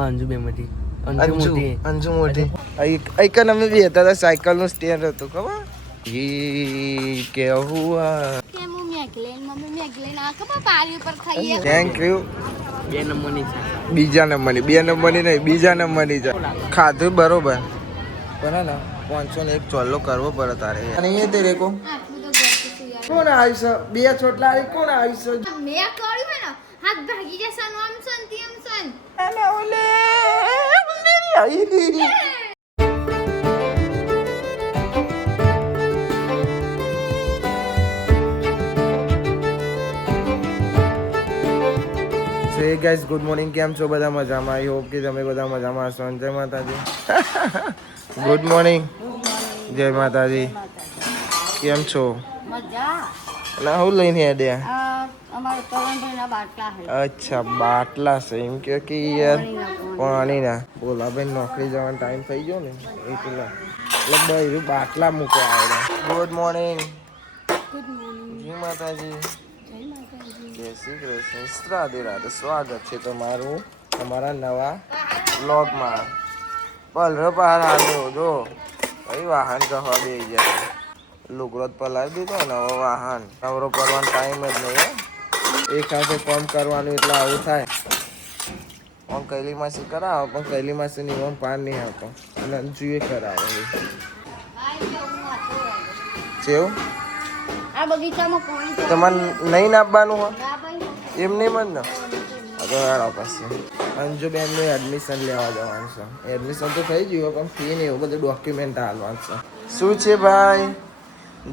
અંજુ બે મોટી અંજુ મોટી આઈકન અમે બી હતા સાયકલ નું સ્ટેન્ડ હતું ખબર કે હુઆ થેન્ક યુ બીજા નંબરની નહીં બીજા નંબરની છે ખાધું બરોબર પણ ને 501 ચોલ્લો કરવો પડે તારે અને અહીંયા તે રેકો કોણ આવીશ બે છોટલા આવી કોણ આવીશ મેં કર્યું હે ને હાથ ભાગી જશે આમ સન તેમ સન અલે ઓલે આવી સે ગાઈસ ગુડ મોર્નિંગ કેમ છો બધા મજામાં આઈ હોપ કે તમે બધા મજામાં હશો જય માતાજી ગુડ મોર્નિંગ જય માતાજી કેમ છો મજા ના હું લઈને હેડ્યા અમારે તરણભાઈના બાટલા હે અચ્છા બાટલા છે એમ કે યાર પાણીના બોલા ભાઈ નોકરી જવાનો ટાઈમ થઈ ગયો ને એટલે ભાઈ બાટલા મૂકવા આવ્યા ગુડ મોર્નિંગ જય માતાજી જય શ્રી કૃષ્ણ રાધે રાધે સ્વાગત છે તમારું અમારા નવા વ્લોગમાં પલરો પાર આવ્યો જો ભાઈ વાહન કહવા બે ગયા લુગડો પલાવી દીધો નવો વાહન નવરો કરવાનો ટાઈમ જ નહીં એક સાથે કામ કરવાનું એટલે આવું થાય આમ કૈલી માસી કરાવો પણ કૈલી માસી નિયમ પાર નહીં આવતો અને અંજુએ કરાવો કેવું આ બગીચામાં પાણી તમારે નહીં નાખવાનું હોય એમ નહીં મન ને આગળ પછી અંજુબેનનું એડમિશન લેવા જવાનું છે એડમિશન તો થઈ ગયું પણ ફી ને એવું બધું ડોક્યુમેન્ટ આવવાનું છે શું છે ભાઈ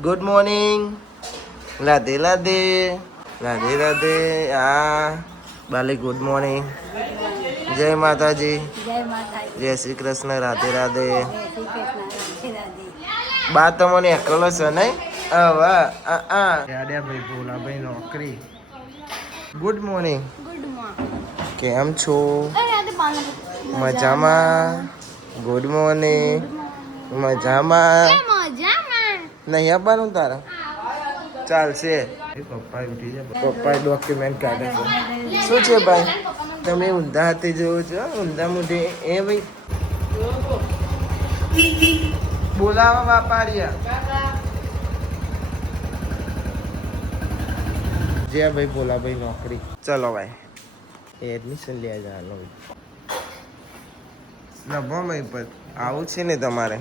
ગુડ મોર્નિંગ રાધે રાધે રાધે રાધે આ બાલી ગુડ મોર્નિંગ જય માતાજી જય શ્રી કૃષ્ણ રાધે રાધે બા તમને એકલો છે નહીં ભાઈ બોલા ભાઈ નોકરી ગુડ મોર્નિંગ કેમ છો મજામાં ગુડ મોર્નિંગ મજામાં નહીં આપવાનું તારા ચાલશે પપ્પા ઉઠી જાય પપ્પા ડોક્યુમેન્ટ કાઢે છે શું છે ભાઈ તમે ઊંધા હાથે જોવો છો ઊંધા મોઢે એ ભાઈ બોલાવા વાપારિયા જે ભાઈ બોલા ભાઈ નોકરી ચલો ભાઈ એડમિશન લે જવાનું નભો ભાઈ પર આવું છે ને તમારે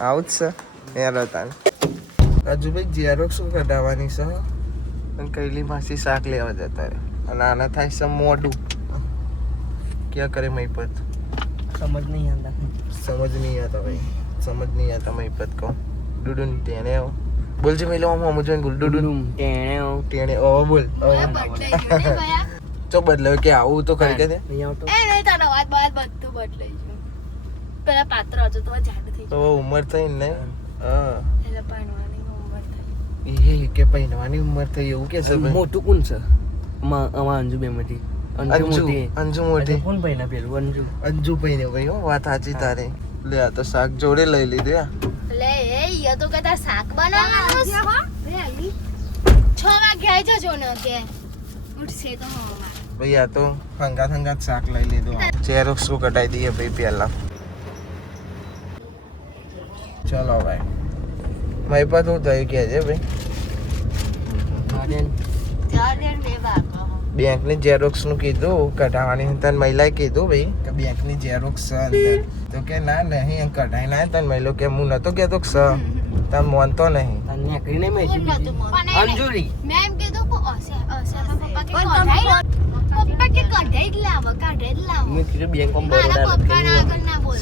આવું જ છે યાર હતા હજુ ભાઈ ઝેરોક્ષ શું કઢાવવાની છે અને કૈલી માસી શાક લેવા જતા રહે અને આના થાય છે મોઢું ક્યાં કરે મહીપત સમજ નહીં આતા ભાઈ સમજ નહીં આતા મહીપત કહું ડુડુન તેને આવો બોલજે મેલો આમ જોઈને બોલ ડુડુન ટેણે ઓ બોલ ચો બદલાવ કે આવું તો ખરી કે નહીં આવતો એ નહીં તારો વાત બધું બદલાઈ ગયું પેલા પાત્ર હતો તો જાડ થઈ તો ઉંમર થઈ ને હા એટલે પાણવાની ઉંમર થઈ એ કે પૈણવાની ઉંમર થઈ એવું કે છે મોટું કોણ છે અંજુ બે મોટી અંજુ મોટી કોણ ભાઈ ના પેલું અંજુ ભાઈ ભાઈ હો વાત સાચી તારે લે આ તો શાક જોડે લઈ લીધું લે એ યો તો કદા શાક બનાવવાનું છે હો રે 6 વાગે આવી જજો ને કે ઉઠશે તો ભાઈ આ તો હંગાત શાક લઈ લીધું ઝેરોક્ષ કો કટાઈ દઈએ ભાઈ પહેલા ચલો ભાઈ મારી પાસે હું થયું કે છે ભાઈ બેંકની ઝેરોક્ષ નું કીધું કઢાવવાની તને મહિલાએ કીધું ભાઈ કે બેંકની ઝેરોક્ષ છે અંદર તો કે ના નહીં કઢાઈ ના તને મહિલો કે હું નતો કહેતો કે સ તને મોનતો નહીં અંજુરી મેં એમ કીધું પપ્પા કે કઢાઈ જ લાવો મેં કીધું બેંક ઓફ મારા બરોડા પપ્પાના આગળ ના બોલ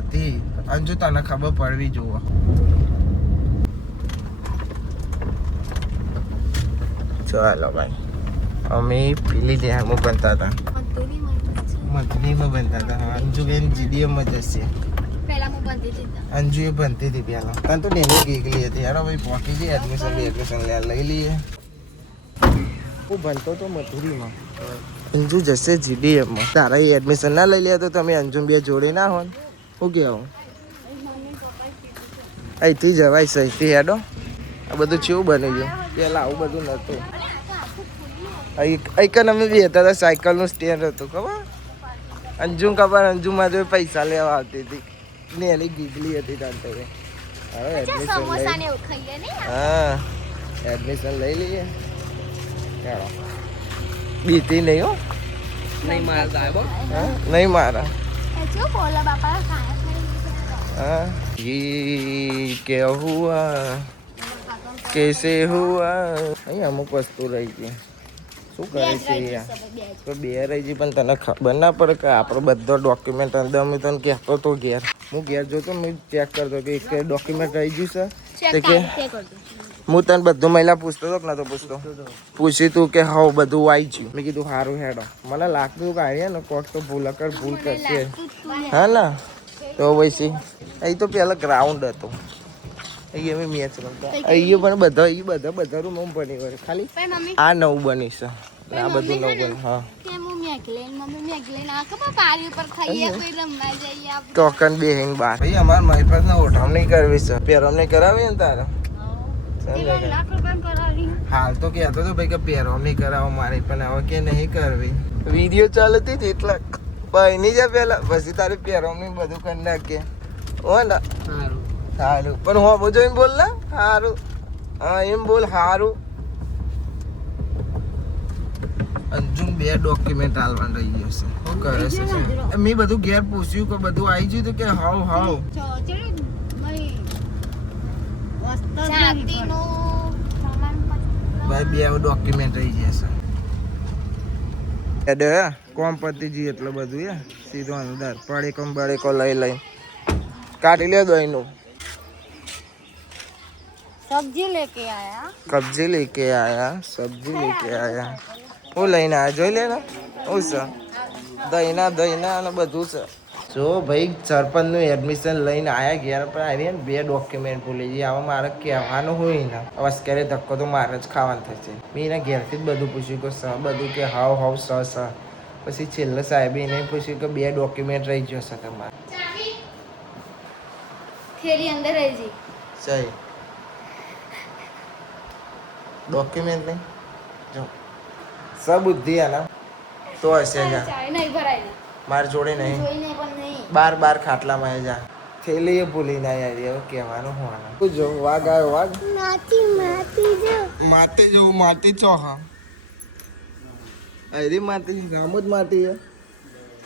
હતી અંજુ તને ખબર પડવી જોવો ચાલો ભાઈ અમે પેલી ધ્યાનમાં બનતા હતા મંથલીમાં બનતા હતા અંજુબેન જીડીએમમાં જશે અંજુ એ બનતી હતી પહેલા તને તો ડેલી ગીગલી હતી યાર ભાઈ પહોંચી જઈએ એડમિશન લઈ લઈએ હું ભણતો તો મથુરીમાં અંજુ જશે જીડીએમમાં તારા એડમિશન ના લઈ લે તો તમે અંજુ બે જોડે ના હોય શું કહેવું અહીંથી જવાય સહીથી હેડો આ બધું કેવું બની ગયું પહેલાં આવું બધું નહોતું અહીં અમે બી હતા સાયકલનું સ્ટેન્ડ હતું ખબર અંજુ ખબર અંજુમાં જો પૈસા લેવા આવતી હતી ને એની ગીગલી હતી તાંતે હવે એડમિશન સમોસા લઈ ને એવું ખાઈએ ને હા એડમિશન લઈ લઈએ ચાલો બીતી નહીં હો નહીં મારા સાહેબ હા નહીં મારા જો બોલા બાપા ખાયા हाँ ये क्या हुआ कैसे हुआ અહીં અમુક વસ્તુ રહી ગઈ શું કરે છે યાર તો બે રહી ગઈ પણ તને ખબર ના પડે કે આપણો બધો ડોક્યુમેન્ટ અંદર મેં તને કહેતો તો ઘેર હું ઘેર જોતો મેં ચેક કરતો કે એક ડોક્યુમેન્ટ રહી ગયું છે કે હું તને બધું મહિલા પૂછતો હતો કે નતો પૂછતો પૂછ્યું તું કે હા બધું આવી ગયું મેં કીધું સારું હેડો મને લાગતું કે આવ્યા ને કોક તો ભૂલ કરશે હા ના તો પછી અહીં તો પેલા ગ્રાઉન્ડ હતો અહીં અમે મેચ રમતા અહીં પણ બધા રૂમ બની વળે ખાલી આ નવું બની છે આ બધું નવું બને હા ટોકન બે હેંગ બાર ભાઈ અમારે મહિપાસ ને ઓઠવણી કરવી છે પેરવણી કરાવી ને તારે હાલ તો કહેતો હતો ભાઈ કે પેરવણી કરાવો મારી પણ હવે કે નહીં કરવી વિડીયો ચાલતી હતી એટલે ભાઈ ની જા પેલા પછી તારે પેરવણી બધું કરી નાખીએ હો ને સારું પણ હો બધું એમ બોલ ને સારું હા એમ બોલ સારું અંજુમ બે ડોક્યુમેન્ટ આલવાનું રહી ગયો છે શું કરે છે મેં બધું ઘેર પૂછ્યું કે બધું આવી ગયું કે હાવ ભાઈ બે ડોક્યુમેન્ટ રહી જશે એડે કોમ પતિજી એટલે બધું યા સીધો અંદર પડેકો લઈ કાઢી લે દોઈનું सब्जी लेके आया सब्जी लेके आया હું લઈને આવ્યા જોઈ લે ને હું છે દહીના અને બધું છે જો ભાઈ સરપંચનું એડમિશન લઈને આવ્યા ઘેર પર આવી ને બે ડોક્યુમેન્ટ ભૂલી જઈએ આમાં મારે કહેવાનું હોય ને અવાજ કરે ધક્કો તો મારે જ ખાવાનું થશે મેં એના ઘેરથી જ બધું પૂછ્યું કે બધું કે હાવ સ પછી છેલ્લે સાહેબે એને પૂછ્યું કે બે ડોક્યુમેન્ટ રહી ગયો છે તમારે थैली अंदर है जी સહી ડોક્યુમેન્ટ નહીં જો સબુદ્ધિ આના તો હશે જા चाय नहीं भराई માર જોડે નહીં कोई नहीं पण नहीं બાર ખાટલામાં જા થેલી એ ભૂલી ના યાર હવે કહેવાનું હોવાનું તું જો વાઘ આવ્યો વાઘ માટી જો માટી છો હા અરે માટી રામ જ માટી હે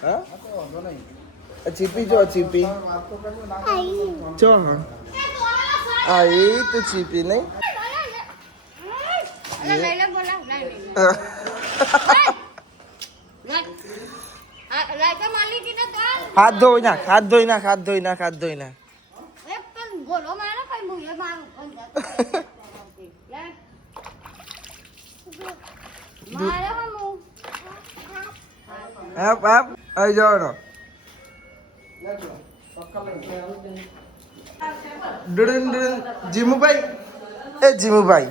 હા ચીપી જો ચીપી છો હા આ એ તો ચીપી નહીં अरे लैला बोला नहीं लाइका माली की ना तो હાથ ધોઈ નાખ ए पण बोलो मारा काय मुझे मारू मारा हम આપ આવી જાઓ નો જીમુભાઈ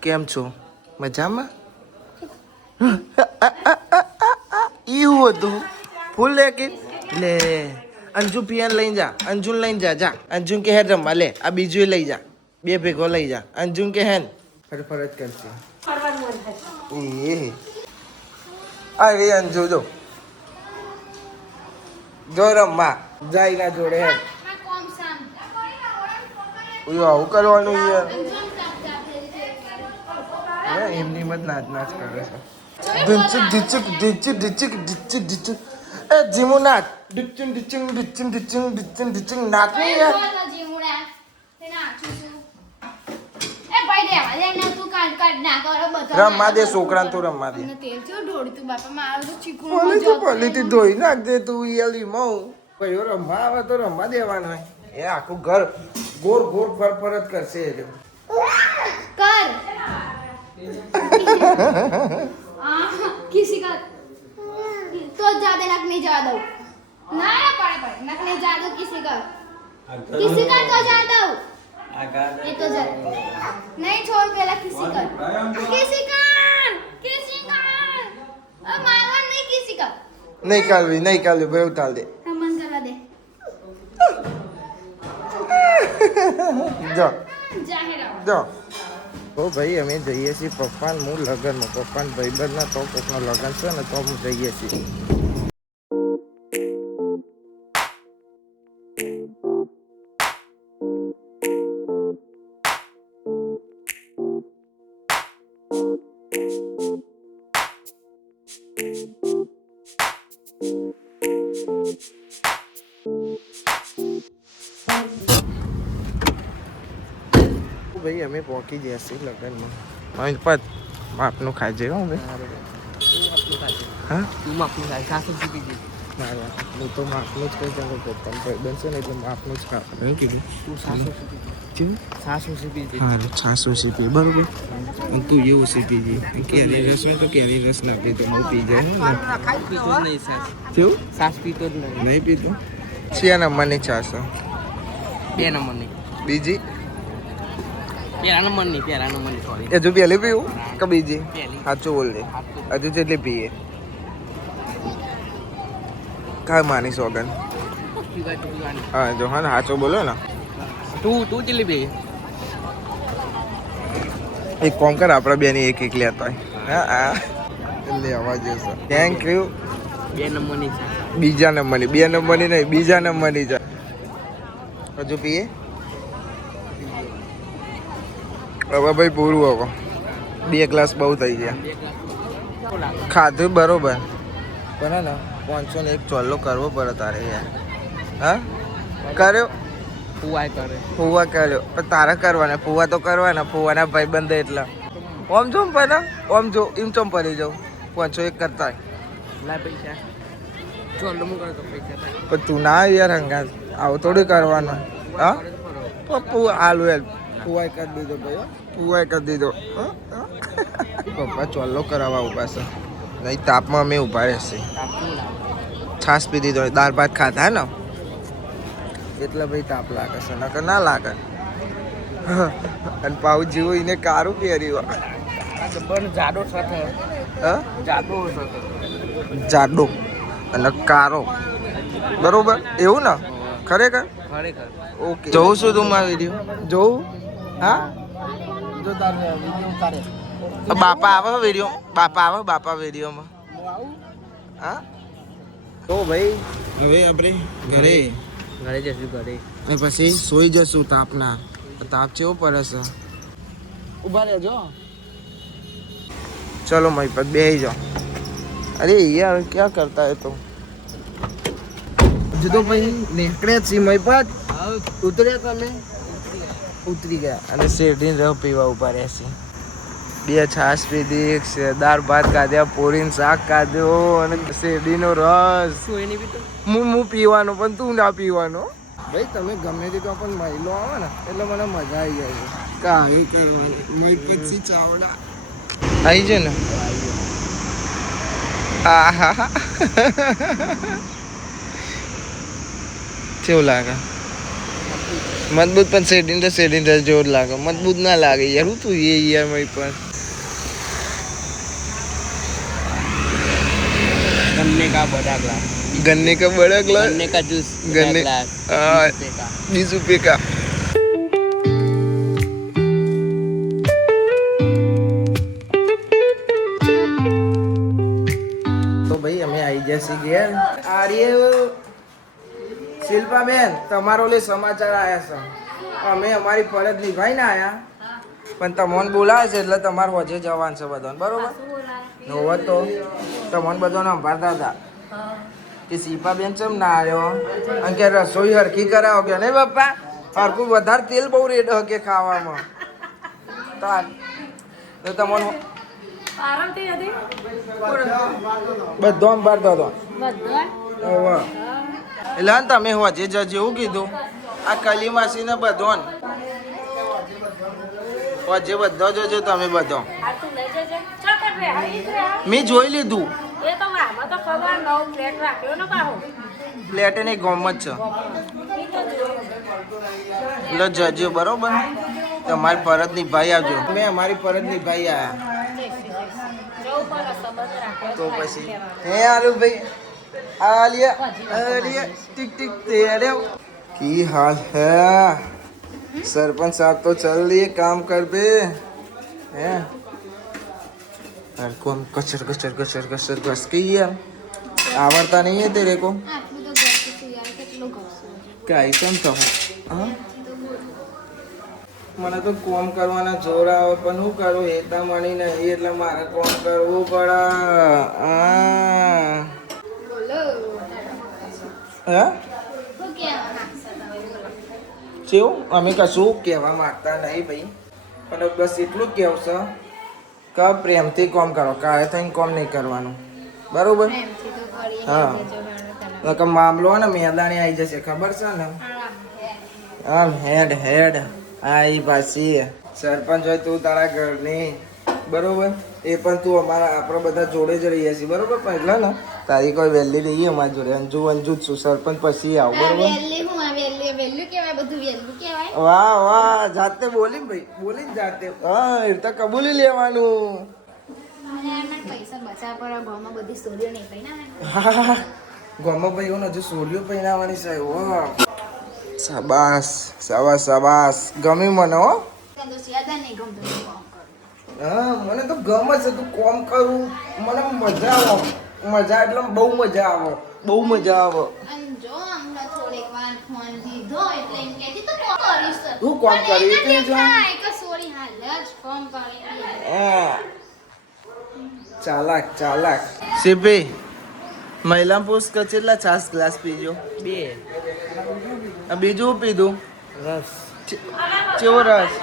કેમ છો મજામાં એવું હતું ફૂલ લેકિન લે અંજુ પિયાન લઈને જા અંજુ કે હેડ રમવા લે આ બીજું લઈ જા બે ભેગો લઈ જા અંજુ કે હેન ફરજ કરશે એ અરે અંજુ જો રમવા જાય ના જોડે હેડ कौन शाम આવું કરવાનું યાર એમની મત નાચ કરે છે ઢીચુક એ જીમુ નાચ ડિચિંગ નાચ નહીં યાર રમવા દે છોકરાને તું રમવા દે પલીથી ધોઈ નાખ દે તું યાલી મઉ કયો રમવા આવે તો રમવા દેવાનો એ આખું ઘર ગોર ફર જ કરશે कर किसी का तो ज्यादा नक नहीं जा दो ना पड़े नक नहीं जा दो किसी का तो जा दो ये तो जा नहीं छोड़ पहला किसी का मारवा नहीं किसी का નહીં કાલવી ભાઈ ઉતાર દે मन करा दे જો जाहिर તો ભાઈ અમે જઈએ છીએ પપ્પાને હું લગ્નમાં પપ્પાને ભાઈબંધના તો કોકનો લગ્ન છે ને તો હું જઈએ છીએ ભાઈ અમે પહોંચી ગયા છીએ લગ્નમાં. અહીં પત માપનું ખાજે હો હવે. હા તું માપનું ખાય 700 પીજી. હું તો માપનું જ કહી જાઉં કે તમે ભાઈ બનશે ને એટલે માપનું જ ખા. નહીં કીધું તું 700 પીજી. 700 પીજી. હા 600 પી બરોબર. અને તું એવું પીજી કેરી રસ હોય તો કેરી રસ નાખી તો હું પી જાય પીતો જ નહીં સાસ. કેવું સાસ પીતો જ નહીં. નહીં પીતું શિયા નંબરની 600 2 નંબરની. બીજી પેલા નંબરની સોરી. હજુ પહેલી પીવું કે બીજી પહેલી. સાચું બોલ દે હજુ જેટલી પીએ કાંઈ માની સોગન હા જો હા ને સાચું બોલો ને તું ચેલી પી. એક કોમ કર આપણા બેની એક લેતા હોય હા લેવા જશે થેન્ક યુ 2 નંબરની સાસ. બીજા નંબરની 2 નંબરની નહીં બીજા નંબરની છે હજુ પીએ હવે ભાઈ પૂરું હવે 2 ગ્લાસ બહુ થઈ ગયા ખાધું બરોબર પણ હે ને 500 ને એક ચોલ્લો કરવો પડે તારે યાર હા કર્યો ફુવા કર્યો પણ તારે કરવાના ફુવા તો કરવાના ફુવાના ભાઈ બંધ એટલે ઓમ જો પણ ઓમ જો એમ ચોમ પડી જાઉં 500 એક કરતા લાય પૈસા. ચોલ્લો હું કરતો પૈસા થાય. પણ તું ના યાર હંગા આવું થોડું કરવાનું હા પપ્પુ આલુ યાર ફુવાઈ કરી દીધો ભાઈ ફુવાઈ કરી દીધો પપ્પા ચોલ્લો કરાવવા ઉભા છે નહીં તાપમાં અમે ઊભા રહેશે છાશ પી દીધો દાળ ભાત ખાધા ને એટલે ભાઈ તાપ લાગે છે નકર ના લાગે અને પાઉ જેવું એને કારું પહેર્યું પણ જાડો સાથે હા જાડો જાડો અને કારો બરોબર એવું ને ખરેખર ખરેખર. ઓકે જોઉં છું તું મારા વિડીયો જોઉં હા જો તારે વિડિયો ઉતારે. બાપા આવે બાપા વિડીયોમાં હા તો ભાઈ હવે આપણે ઘરે જશું ઘરે. અને પછી સોઈ જશું તાપના તાપ કેવો પડે છે ઉભા રહેજો. ચલો મય પર બેસી જાઓ અરે યાર ક્યાં કરતા હે તો હજુ તો ભાઈ નીકળે જ છીએ મય પર ઉતર્યા તમે ઉતરી ગયા અને શેરડીને રહ પીવા ઉભા રહેશે 2 છાશ પીધી દાળ ભાત ખાધ્યા પૂરીને શાક ખાધ્યો અને શેરડીનો રસ શું એની બી તો હું પીવાનો પણ તું ના પીવાનો ભાઈ તમે ગમે તે તો પણ મહિલો આવે ને એટલે મને મજા આવી જાય છે કાંઈ કરવાનું મય પછી ચાવડા આવી છે ને આહા કેવું લાગે મજબૂત પણ શેરડીને જોર લાગે મજબૂત ના લાગે યાર હું તું એ યાર મય પર गन्ने का बड़ा ग्लास. गन्ने का बड़ा ग्लास गन्ने का जूस. गन्ने ग्लास. 20 रुपये का તો ભાઈ અમે આવી જશે ઘેર આર્ય શિલ્પાબેન તમારો લે સમાચાર આવ્યા છે અમે અમારી ફરજ નિભાઈને આવ્યા પણ તમને બોલાવે છે એટલે તમારે હોજે જવાનું છે બધાને બરોબર નવો તો તમને બધાને સંભાળતા હતા કે શિલ્પાબેન ચમ ના આવ્યો અને કે રસોઈ હરખી કરાવો કે નહીં પપ્પા હરખું વધારે તેલ બહુ રેડ કે ખાવામાં તો તમને બધો સંભાળતો હતો એટલે તમે હોજે જજો એવું કીધું આ કલી માસીને બધો હોજે બધો જજો તમે બધો મેં જોઈ લીધું ફ્લેટ એને ગોમ જ છે એટલે જજો બરોબર તમારી ફરજ નિભાઈ આવજો મેં અમારી ફરજ નિભાઈ આવ્યા તો પછી હે આલુ ભાઈ आलिया अरे टिक टिक तेरे की हाल है सरपंच साहब तो चल दिए काम कर पे हैं यार कौन कचर कचर कचर कचर घस के यार आवड़ता नहीं है तेरे को क्या ऐसा तो हाँ મને તો કોમ કરવાના જોર આવે પણ હું કરું હેતા મણી નહીં એટલે મારે કોમ કરવું પડે બોલો હે શું કહેવા માંગશો તમે બોલો કેવું અમે કશું કહેવા માંગતા નહીં ભાઈ પણ બસ એટલું જ કહેવું છે કે પ્રેમથી કોમ કરો કાળે થઈને કોમ નહીં કરવાનું બરોબર પ્રેમથી તો કરીએ હા. જો ગણો તને નકર મામલો ને મેદાની આવી જશે ખબર છે ને આમ હેડ હેડ આઈ પાછી સરપંચ હોય તું તારા ઘરની બરોબર એ પણ તું અમારા આપણે બધા જોડે જ રહીએ છીએ બરોબર પણ એટલે ને તારી કોઈ વહેલી રહીએ અમારી જોડે અંજુ અંજુ જ છું સરપંચ પછી આવ બરોબર વેલી હું આ વેલી કહેવાય બધું વેલું કહેવાય વાહ વાહ જાતે બોલી ભાઈ બોલી જ જાતે હા એ તો કબૂલી લેવાનું મને એના પૈસા બચાવ પર ઘરમાં બધી સ્ટોરીઓ નહીં પડી ના હા ગોમો ભાઈ હું હજુ સોડિયો પહેરાવાની છે વાહ શાબાશ શાબાશ શાબાશ ગમી મને હો તો સિયાદા નહીં ગમતું હું કામ કરું હા મને તો ગમે છે તું કોમ કરું મને મજા આવે મજા એટલે બહુ મજા આવે બહુ મજા આવે અને જો અમને થોડીક વાર ફોન લીધો એટલે એમ કહેતી તો કોમ કરીશ હું કોમ કરી પણ કે એને જો દેખાય કે સોરી હાલ જ કોમ કરી હા. ચાલાક ચાલાક સીપી મહિલા પુરુષ કેટલા છાસ ગ્લાસ પીજો 2 બીજું પીધું રસ કેવો રસ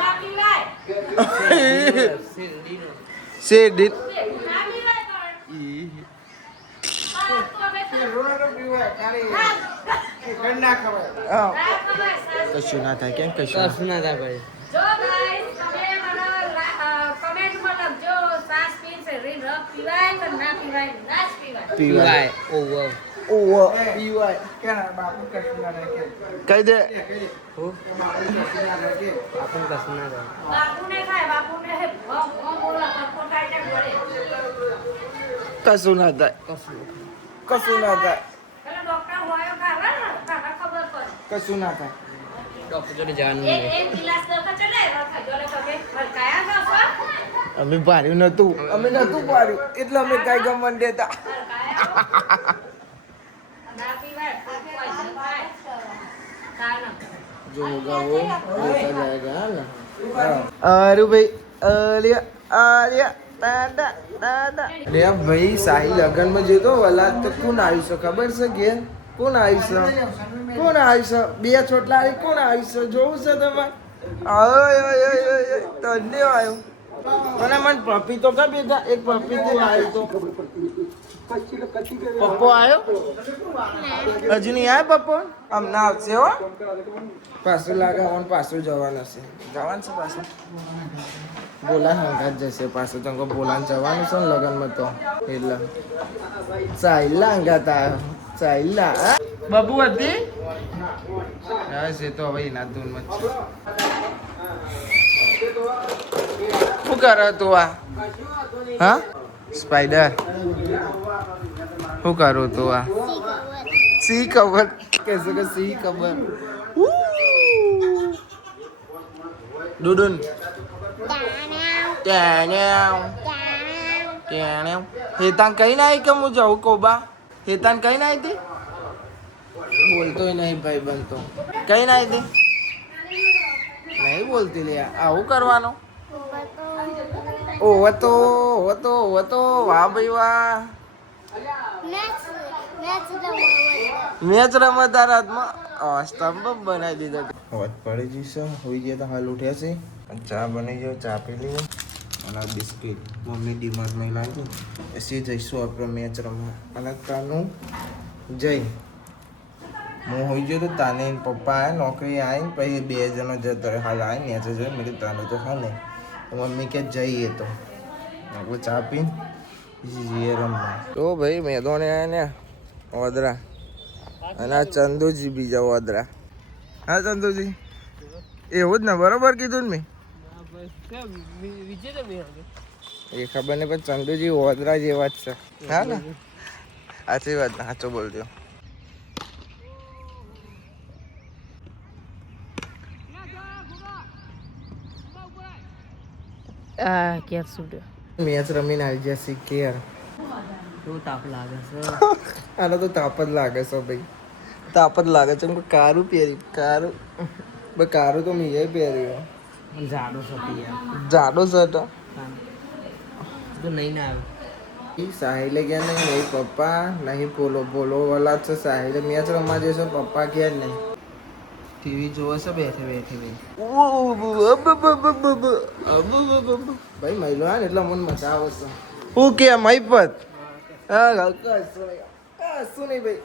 શેરડી કશું ના થાય કેમ કશું ના કશું ના થાય ભાઈ જો ગાઈસ તમે મને કમેન્ટમાં લખજો સાસ પીન છે રીન રફ પીવાય કે ના પીવાય ના જ પીવાય પીવાય ઓવો ઓવો પીવાય કહી દે આપણને કશું ના થાય બાપુને ખાય બાપુને હે બોલા કટકોટાઈને બોલે કશું ના થાય કશું ના થાય પેલો ડોક્ટર હોયો કાઢા ને કાકા ખબર પડે કશું ના થાય ડોક્ટર જોડે જવાનું એ નહીં એક ગિલાસ તો ચલે રખા જોડે તમે હલકાયા છો અમે પાડ્યું નતું અમે નતું પાડ્યું એટલે અમે કઈ ગમન દેતા હલકાયા ના પીવાય કોઈ ન ખાય કાના જો होगा वो देखा जाएगा ना अरे भाई अरे दादा दादा લે ભાઈ સાહી લગન માં જતો વલાદ તો કોણ આવ્યું છે ખબર છે ઘેર કોણ આવ્યું છે કોણ આવ્યું છે બે છોટલા આવી કોણ આવ્યું છે જોવું છે તમારે ઓય તને આવ્યું મને મન પપ્પી તો કા બેટા એક પપ્પી તો આવ્યું તો પપ્પો આવ્યો હજુ નહીં આવ્યો પપ્પો આમ ના આવશે હો પાછું લાગાવવાનું પાછું જવાનું છે જવાનું છે પાછું બોલા હંગાત જશે પાછું તો બોલાને જવાનું છે ને લગનમાં તો એટલે ચાલ્યા હંગાત આવ્યો ચાલ્યા બબુ હતી હા છે તો હવે એના ધૂનમાં જ શું કરે તું આ હા સ્પાઈડર શું કરું તું આ સી ખબર कैसे કે સી ખબર ડુડુન હેતાન કઈ ના કે હું જાઉં કોબા હેતાન કઈ ના હતી બોલતો નહીં ભાઈ બનતો કઈ ના હતી નહીં બોલતી લે આવું કરવાનું ઓ તો વાહ ભાઈ વાહ મેચ રમતા રાતમાં સ્તંભ બનાવી દીધો વાત પડી જઈશે હોઈ ગયા તો હાલ ઉઠ્યા છે ચા બની ગયો ચા પી લઈએ અને બિસ્કીટ મમ્મી ડીમાર્ટમાં લાવી પછી જઈશું આપણે મેચ રમવા અને તાનું જઈ હું હોઈ ગયો તો તાને પપ્પા આવ્યા નોકરી આવીને પછી બે જણો જતો રહે હાલ આવે મેચ જોઈ મેં કીધું તાનું તો હા ને મમ્મી કે જઈએ તો આપણે ચા પીને પછી જઈએ રમવા તો ભાઈ મેદોને આવ્યા ને વદરા અને આ ચંદુજી બીજા વદરા હા ચંદુજી એવું જ ને બરોબર કીધું ને મેં એ ખબર નહીં પણ ચંદુજી વદરા જેવા જ છે હા ને સાચી વાત સાચો બોલજો ક્યાં સુડ્યો મેચ રમીને આવી જશે કેર શું તાપ લાગે છે આનો તો તાપ જ લાગે છે ભાઈ તાપ જ લાગે છે કારું પહેરી કારું કારું તો મેં પહેર્યું જાડો સતી યાર જાડો શર્ટ તો નહીં ના આવે સાહિલે ગયા નહીં નહીં પપ્પા નહીં પોલો પોલો વાલા છે સાહિલે મેચ રમવા જશે પપ્પા ગયા નહીં ટીવી જોવે છે બેઠે બેઠે ભાઈ મહિલો હા ને એટલે મને મજા આવે છે હું કે મહીપત હા કશું નહીં ભાઈ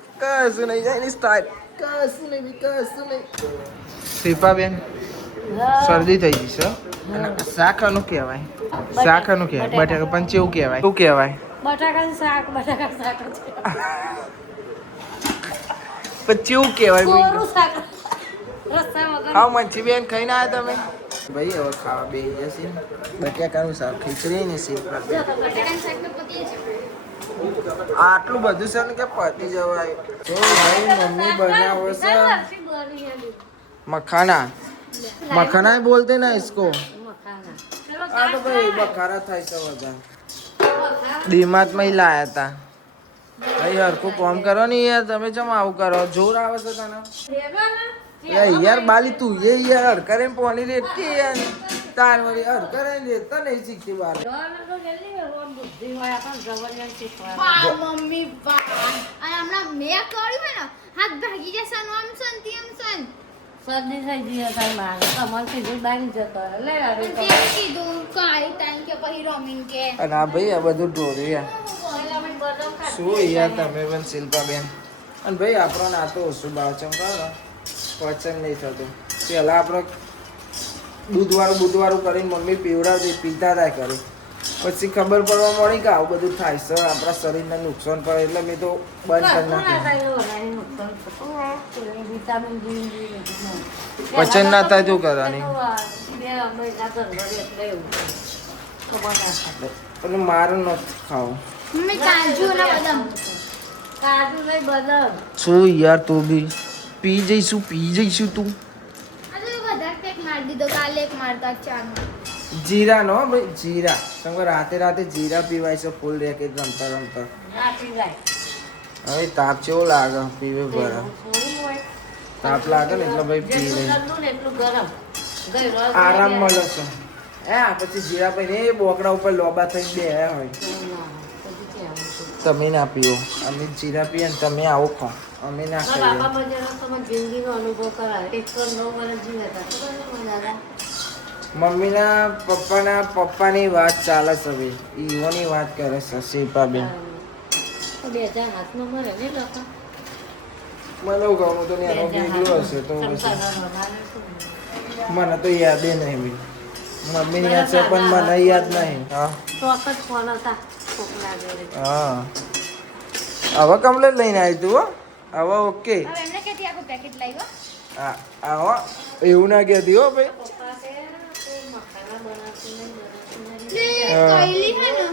કશું નહીં જાય ની સ્ટાર્ટ કશું નહીં ભાઈ કશું નહીં શિલ્પાબેન શરદી થઈ ગઈ છે શાખાનું કહેવાય શાખાનું કહેવાય બટાકા પણ કેવું કહેવાય શું કહેવાય બટાકાનું શાક પણ કેવું કહેવાય કોરું શાક રસ્સા વગર હા મંચી બેન ખાઈને આવ્યા તમે ભાઈ હવે ખાવા બે જશે બટાકાનું શાક ખીચડી ને શિલ્પા જો તો બટાકાનું શાક તો પતી છે આટલું બધું છે ને કે પતી જવાય જો ભાઈ મમ્મી બનાવો છે મખાના મખાના ही बोलते ना इसको આ તો ભાઈ બખારા થાય છે બધા ડીમાર્ટ માં લાયા હતા ભાઈ હરખું કોમ કરો ને યાર તમે ચમ આવું કરો જોર આવે છે તને યાર બાલી તું એ યાર કરે પોની રેતી યાર તાર વળી કરે રેતા નહીં શીખતી બાર મમ્મી બા અને હમણાં મેં કર્યું હે ને હાથ ભાગી જશે આમ સંતી આમ સન શરદી થઈ ગઈ હતા મારે તમારે કીધું બાંધી જતો લે હવે તે કીધું કાઈ ટાઈમ કે પછી રમીન કે અને આ ભાઈ આ બધું ઢોર્યું શું યાર તમે પણ શિલ્પાબેન અને ભાઈ આપણો નાતો ઓછું બાવચમ કરો પચન નહીં થતું પહેલાં આપણે બુધવારું કરીને મમ્મી પીવડાવતી પીતા હતા કરી પછી ખબર પડવા મળી કે આવું બધું થાય છે આપણા શરીરને નુકસાન પડે એટલે મેં તો બંધ કરી નાખ્યું પચન ના થાય તો કરવાની પણ મારું નથી ખાવું મમ્મી કાજુ અને બદામ કાજુ લઈ બદામ શું યાર તું બી પી જઈશું તું આ તો વધારે પેક માર દીધો કાલે એક મારતા ચાર જીરા નો ભાઈ જીરા તમે રાતે જીરા પીવાય છે ફૂલ રેકેટ રમતા હવે તાપ કેવો લાગે પીવે બરાબર તાપ લાગે ને એટલે ભાઈ પી લે આરામ મળે છે પછી જીરા પીને એ બોકડા ઉપર લોબા થઈને બે હોય તમે ના પીવો અમે જીરા પીએ ને તમે આવો ખાઓ અમે ના ખાઈએ મમ્મીના પપ્પાની વાત ચાલે છે ભાઈ ઈવોની વાત કરે છે શિલ્પાબેન મને ગમું તો એનો ભેગલું હશે તો મને તો યાદ નહીં ભાઈ મમ્મીની યાદ છે પણ મને યાદ નહીં હા હવે કમ્પ્લેટ લઈને આવી તું હવે ઓકે હવે એમને કેથી આખું પેકેટ લાવ્યો હા એવું ના કહેતી હો ભાઈ કઈલી હે ને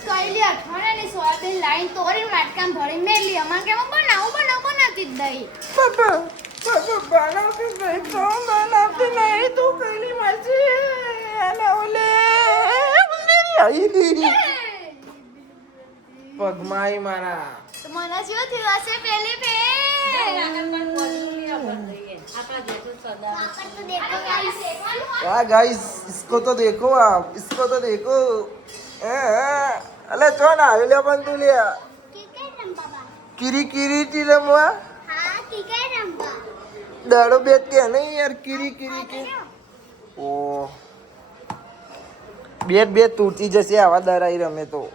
કઈલી અઠવાડિયાની સોયાબીન લાઈન તોરી વાટકામ ભરી મેલી અમાર કેમ બનાવતી જ દઈ બનાવતી નહીં તું કઈલી માસી અને ઓલે પગમાઈ મારા તો મને શું થયું હશે પેલી પે गाइस इसको तो देखो आप इसको तो देखो अले चो ना आवेले पण तू ले किरी टी रमवा दाड़ो बेत के नहीं यार किरी के ओ बेत तूटी जैसे आवा दराई रमे तो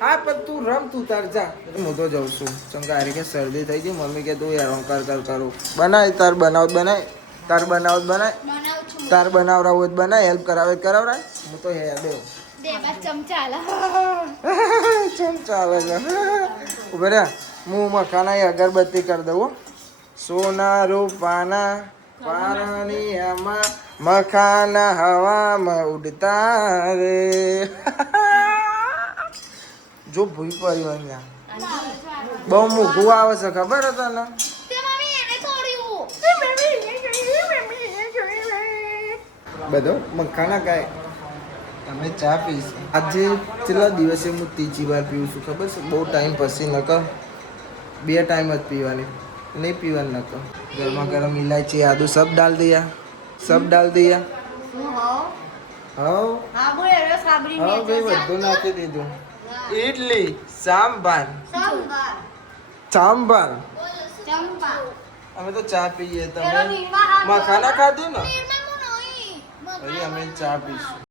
હા પણ તું રમ તું તાર જા હું તો જાઉં છું ચમકારી કે શરદી થઈ ગઈ મમ્મી કે તું યાર કરું બનાય તાર બનાવ તાર બનાવરાવ હોય બનાય હેલ્પ કરાવરાય હું તો યાર દે બસ ચમચા આવે છે ઉભે રે હું મખાના અગરબત્તી કરી દઉં સોના રૂપાના પારણિયામાં મખાના હવામાં ઉડતા રે જો ભૂઈ પડી હોય બહુ મોઘું આવે છે ખબર હતા ને બધો મખાના કાય તમે ચા પીશ આજે છેલ્લા દિવસે હું ત્રીજી વાર પીવું છું ખબર છે બહુ ટાઈમ પછી નકર 2 ટાઈમ જ પીવાની नहीं पीवन न तो गर्मा गर्म इलायची आदू सब डाल दिया हाँ हाँ बोले સાબરી હા ભાઈ બધું નાખી દીધું ઇડલી સાંભાર સાંભાર ચંપા અમે તો ચા પીએ તમે મખાના ખાધું ને હજી અમે ચા પીશું